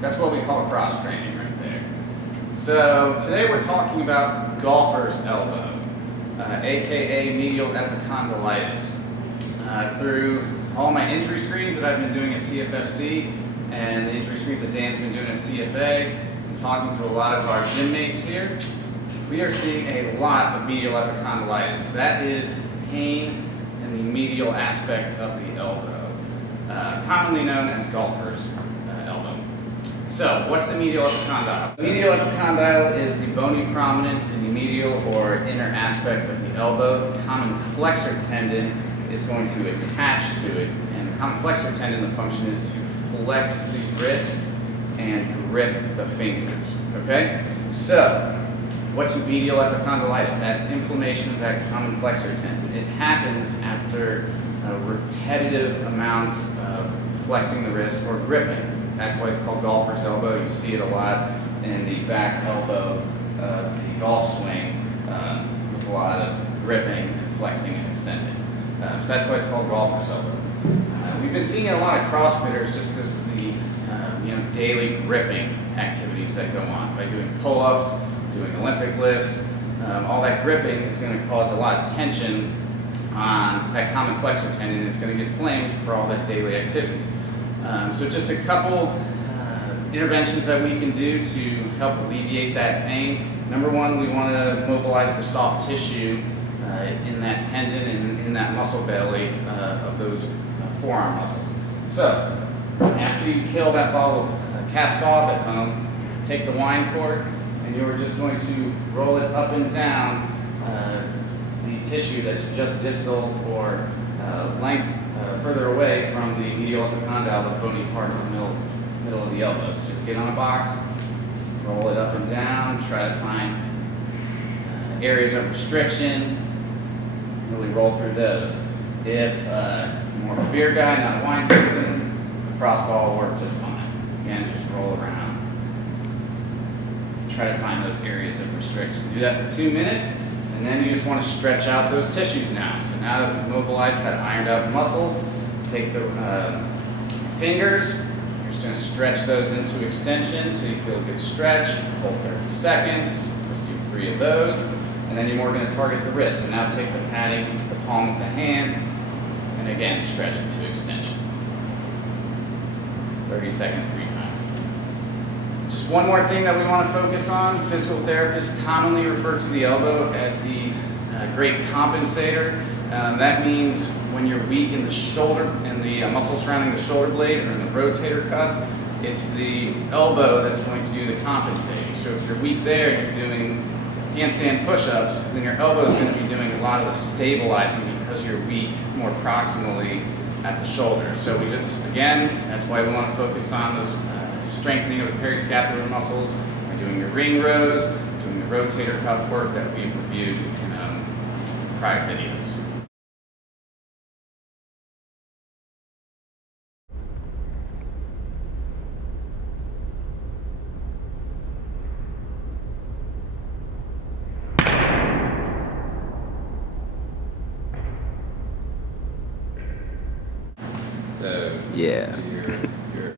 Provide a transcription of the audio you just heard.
That's what we call cross training right there. So today we're talking about golfer's elbow, aka medial epicondylitis. Through all my injury screens that I've been doing at CFFC and the injury screens that Dan's been doing at CFA, and talking to a lot of our gym mates here, we are seeing a lot of medial epicondylitis. That is pain in the medial aspect of the elbow, commonly known as golfer's elbow. So, what's the medial epicondyle? The medial epicondyle is the bony prominence in the medial or inner aspect of the elbow. The common flexor tendon is going to attach to it, and the common flexor tendon, the function is to flex the wrist and grip the fingers. Okay? So, what's medial epicondylitis? That's inflammation of that common flexor tendon. It happens after repetitive amounts of flexing the wrist or gripping. That's why it's called golfer's elbow. You see it a lot in the back elbow of the golf swing with a lot of gripping and flexing and extending. So that's why it's called golfer's elbow. We've been seeing a lot of CrossFitters just because of the daily gripping activities that go on. By doing pull-ups, doing Olympic lifts, all that gripping is going to cause a lot of tension on that common flexor tendon, and it's going to get inflamed for all that daily activities. So just a couple interventions that we can do to help alleviate that pain. Number one, we want to mobilize the soft tissue in that tendon and in that muscle belly of those forearm muscles. So after you kill that bottle of Capsov at home, take the wine cork and you're just going to roll it up and down the tissue that's just distal or length further away from the medial epicondyle, the bony part in the middle of the elbow. So just get on a box, roll it up and down, try to find areas of restriction, really roll through those. If you're more of a beer guy, not a wine person, a crossball will work just fine. Again, just roll around. Try to find those areas of restriction. Do that for 2 minutes, and then you just want to stretch out those tissues now. So now that we've mobilized, try to iron out the muscles, take the fingers, you're just going to stretch those into extension so you feel a good stretch. Hold 30 seconds, just do 3 of those, and then you're more going to target the wrist. So now take the padding, the palm of the hand, and again, stretch it to extension. 30 seconds, 3 times. Just one more thing that we want to focus on. Physical therapists commonly refer to the elbow as the great compensator. That means when you're weak in the shoulder and the muscle surrounding the shoulder blade or in the rotator cuff, it's the elbow that's going to do the compensating. So if you're weak there and you're doing handstand push-ups, then your elbow is going to be doing a lot of the stabilizing because you're weak more proximally at the shoulder. So we just, again, that's why we want to focus on those strengthening of the periscapular muscles by doing your ring rows, doing the rotator cuff work that we've reviewed in prior videos. So, yeah.